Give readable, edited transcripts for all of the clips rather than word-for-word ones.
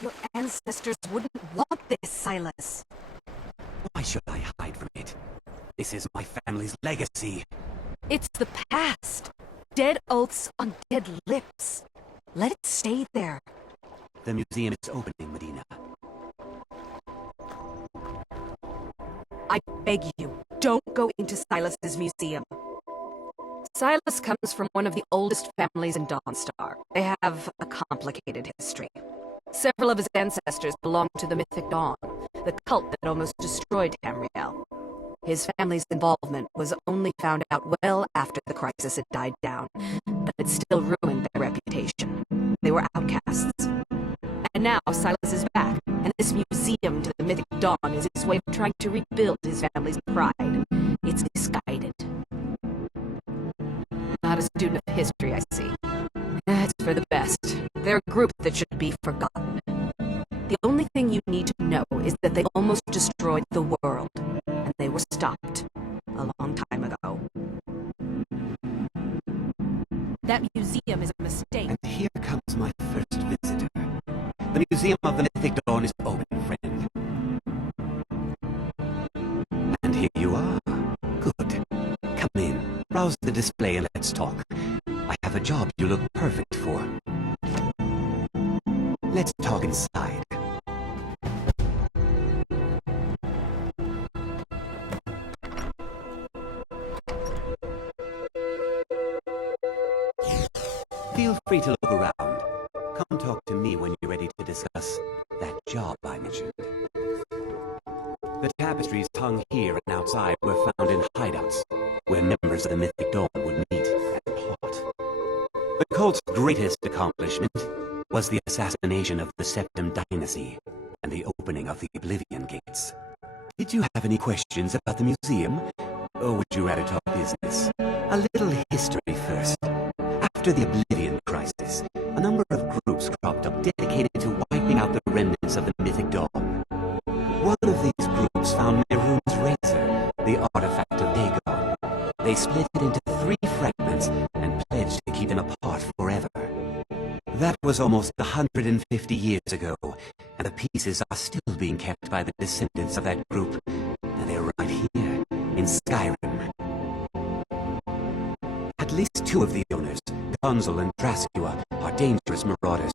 Your ancestors wouldn't want this, Silas. Why should I hide from it? This is my family's legacy. It's the past. Dead oaths on dead lips. Let it stay there. The museum is opening, Medina. I beg you, don't go into Silas's museum. Silas comes from one of the oldest families in Dawnstar. They have a complicated history. Several of his ancestors belonged to the Mythic Dawn, the cult that almost destroyed Tamriel. His family's involvement was only found out well after the crisis had died down, but it still ruined their reputation. They were outcasts. And now Silas is back, and this museum to the Mythic Dawn is his way of trying to rebuild his family's pride. It's misguided. Not a student of history, I see. That's for the best. They're a group that should be forgotten. The only thing you need to know is that they almost destroyed the world, and they were stopped a long time ago. That museum is a mistake. And here comes my first visitor. The Museum of the Mythic Dawn is open, friend. And here you are. Good. Come in, browse the display and let's talk. I have a job you look perfect for. Let's talk inside. Feel free to look around. Come talk to me when you're ready to discuss that job I mentioned. The tapestries hung here and outside were found in hideouts, where members of the Mythic Dawn would meet and plot. The cult's greatest accomplishment was the assassination of the Septim Dynasty and the opening of the Oblivion Gates. Did you have any questions about the museum? Or would you rather talk business? A little history first. After the Oblivion Crisis, a number of groups cropped up dedicated to wiping out the remnants of the Mythic Dawn. One of these groups found Mehrunes' razor, the artifact of Dagon. They split it into 3 fragments and pledged to keep them apart forever. That was almost 150 years ago, and the pieces are still being kept by the descendants of that group. And they're right here, in Skyrim. At least 2 of the owners, Gonzal and Drascua, are dangerous marauders,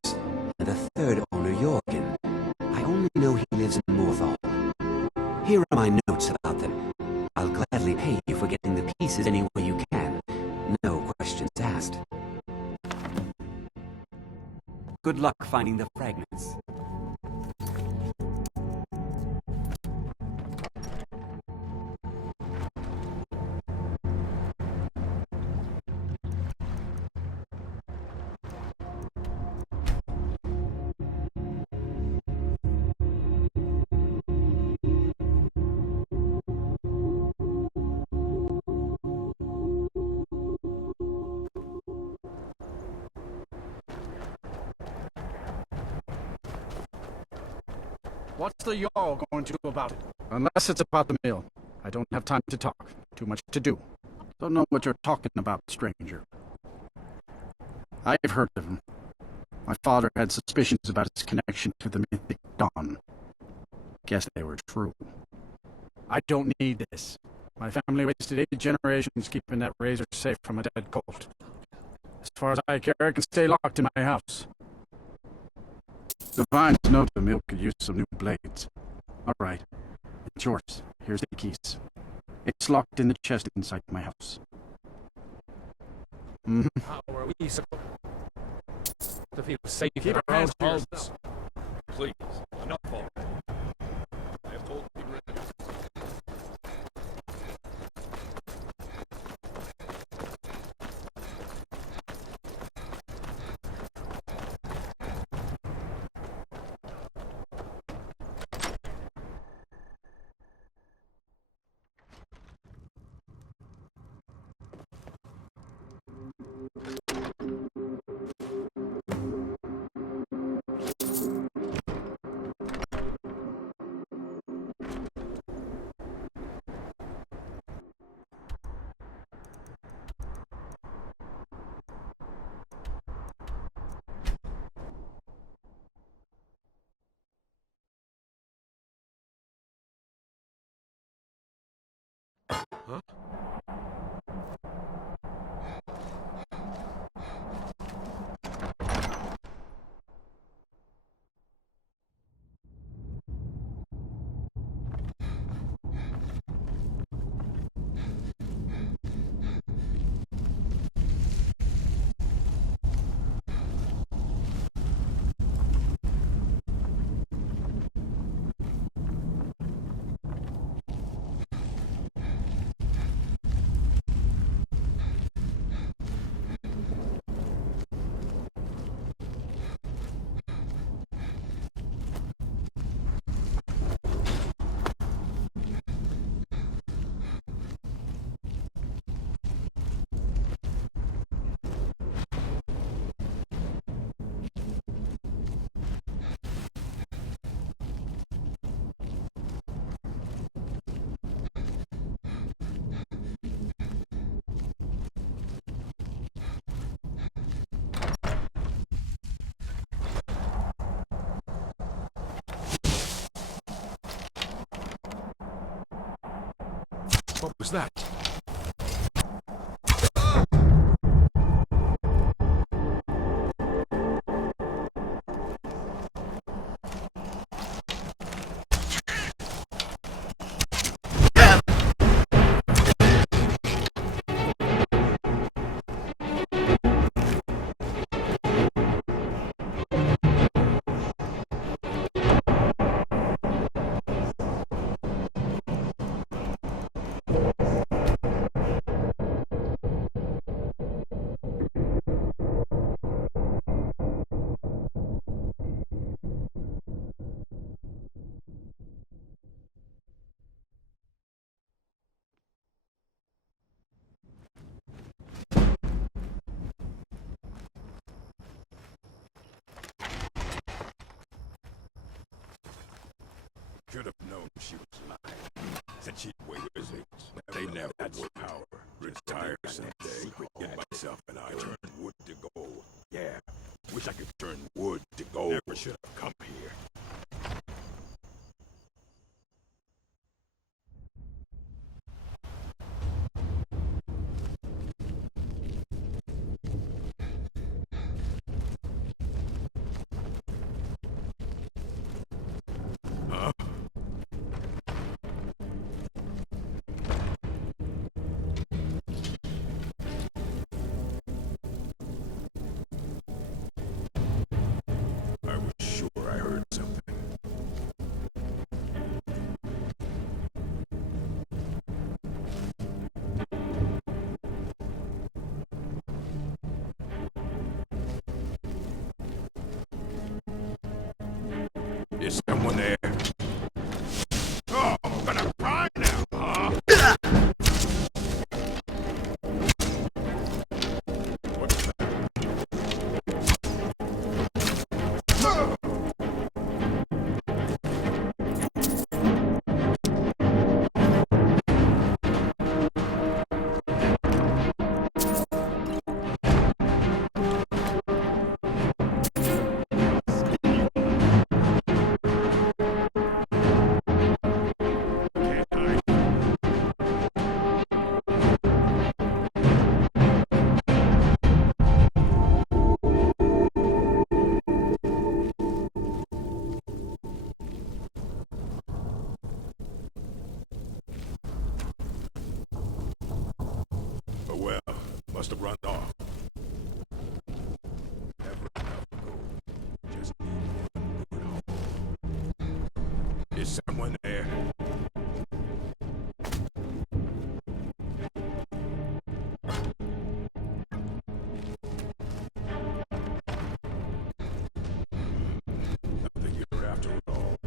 and the 3rd owner, Jorgen, I only know he lives in Morthal. Here are my notes about them. I'll gladly pay you for getting the pieces any way you can. No questions asked. Good luck finding the fragments. What's the Jarl going to do about it? Unless it's about the mill. I don't have time to talk. Too much to do. Don't know what you're talking about, stranger. I've heard of him. My father had suspicions about his connection to the Mythic Dawn. Guess they were true. I don't need this. My family wasted 8 generations keeping that razor safe from a dead cult. As far as I care, it can stay locked in my house. The vines know the mill could use some new blades. All right. It's yours. Here's the keys. It's locked in the chest inside my house. How are we supposed to feel safe Keep in your our own hands to homes? yourself. Please, enough already. I have told you. Huh? What was that? Could have known she was lying. Said she'd wait visits. They never had more power. Retire someday. Get myself and I turn wood to gold. Yeah. Wish I could turn wood to gold. Never should have come here. I was sure I heard something. Is someone there? Oh, I'm gonna cry now, huh? What's that? Oh well, must have run off. Never enough gold. Just need one good home. Is someone there? Nothing here after all.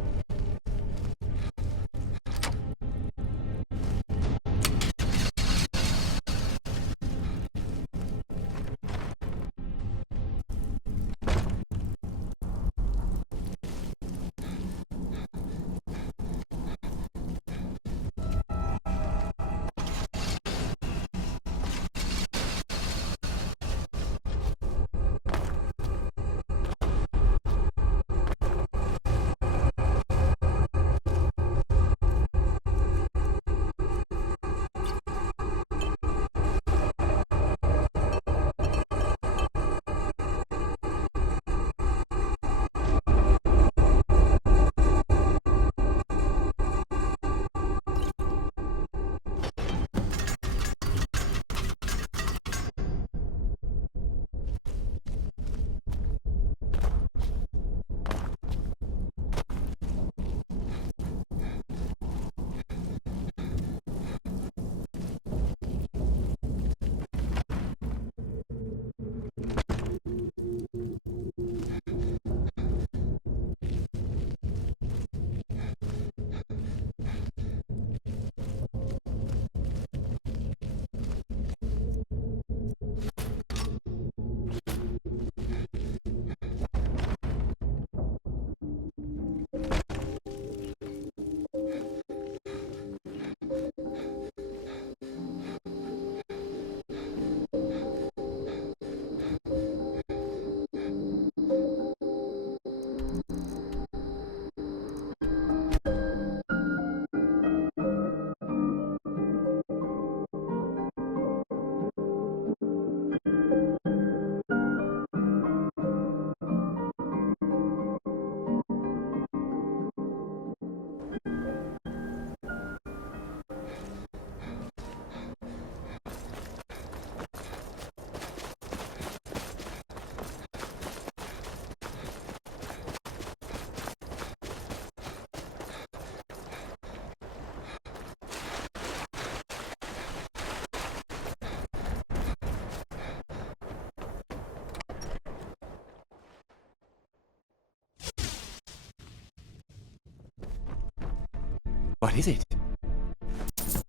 What is it?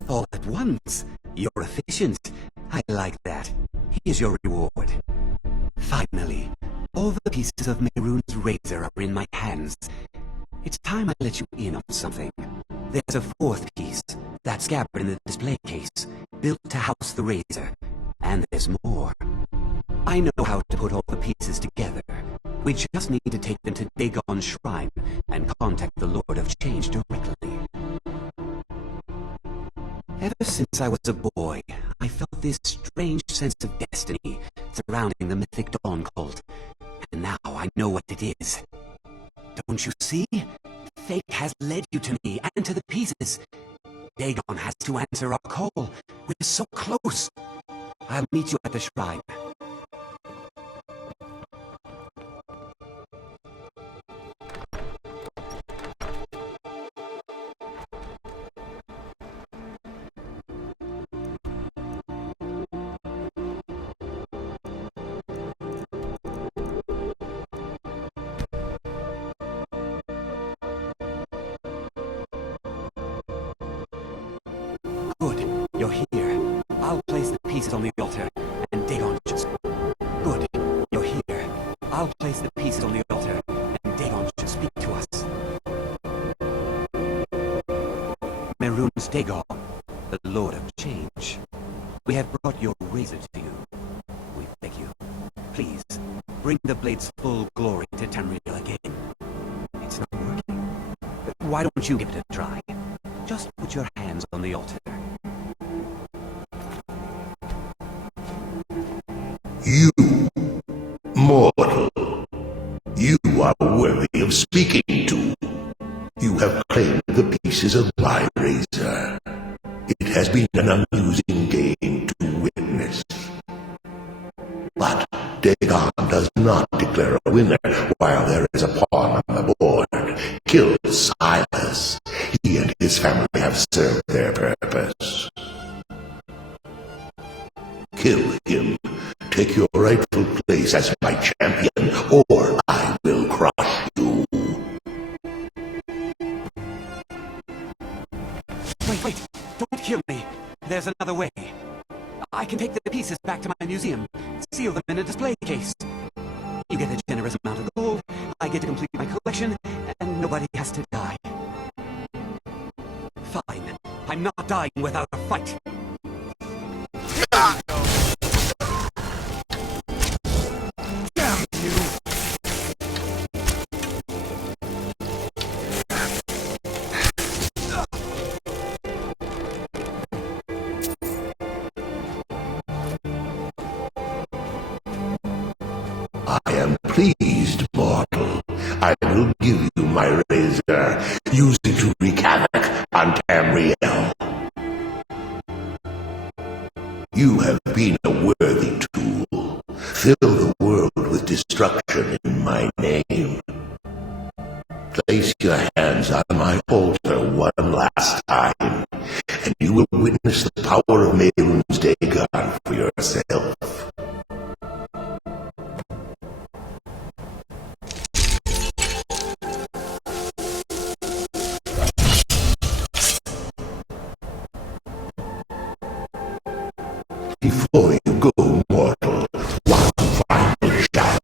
All at once. You're efficient. I like that. Here's your reward. Finally, all the pieces of Mehrunes' razor are in my hands. It's time I let you in on something. There's a fourth piece, that scabbard in the display case, built to house the razor. And there's more. I know how to put all the pieces together. We just need to take them to Dagon's shrine and contact the Lord of Change directly. Ever since I was a boy, I felt this strange sense of destiny surrounding the mythic Dawn cult. And now I know what it is. Don't you see? Fate has led you to me and to the pieces. Dagon has to answer our call. We're so close. I'll meet you at the shrine. Good, you're here. I'll place the pieces on the altar, and Dagon just... Good, you're here. I'll place the pieces on the altar, and Dagon should speak to us. Mehrunes Dagon, the Lord of Change. We have brought your razor to you. We beg you, please, bring the blade's full glory to Tamriel again. It's not working. Why don't you give it a try? Just put your hands on the altar. You, mortal, you are worthy of speaking to. You have claimed the pieces of my razor. It has been an amusing game to witness. But Dagon does not declare a winner while there is a pawn on the board. Kill Silas. He and his family have served their purpose. Kill him. Take your rightful place as my champion, or I will crush you. Wait, don't kill me. There's another way. I can take the pieces back to my museum, seal them in a display case. You get a generous amount of gold, I get to complete my collection, and nobody has to die. Fine. I'm not dying without a fight. Damn you! I am pleased, mortal. I will give you my razor. Use it to wreak havoc on Tamriel. You have been a worthy tool. Fill the world with destruction in my name. Place your hands on my altar one last time, and you will witness the power of Mehrunes Dagon for yourself. Before you go, mortal, one final challenge.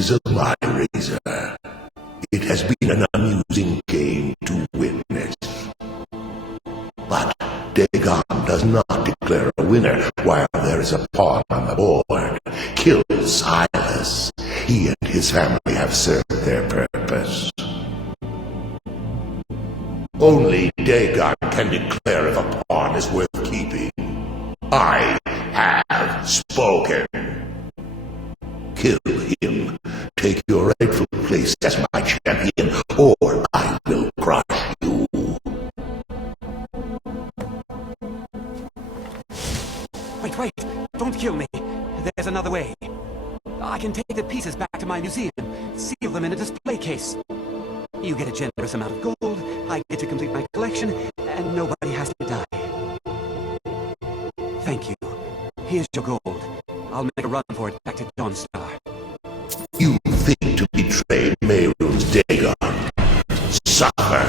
pieces of my razor. It has been an amusing game to witness. But Dagon does not declare a winner while there is a pawn on the board. Kill Silas. He and his family have served their purpose. Only Dagon can declare if a pawn is worth keeping. I have spoken. Kill him. Take your rightful place as my champion, or I will crush you. Wait, don't kill me. There's another way. I can take the pieces back to my museum, seal them in a display case. You get a generous amount of gold, I get to complete my collection, and nobody has to die. Thank you. Here's your gold. I'll make a run for it back to Dawnstar. You think to betray Mehrunes, Dagon? Suffer!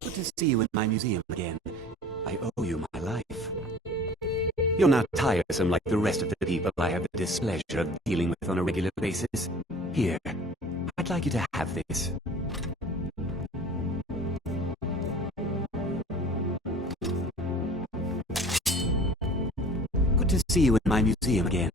Good to see you in my museum again. I owe you my life. You're not tiresome like the rest of the people I have the displeasure of dealing with on a regular basis. Here, I'd like you to have this. Good to see you in my museum again.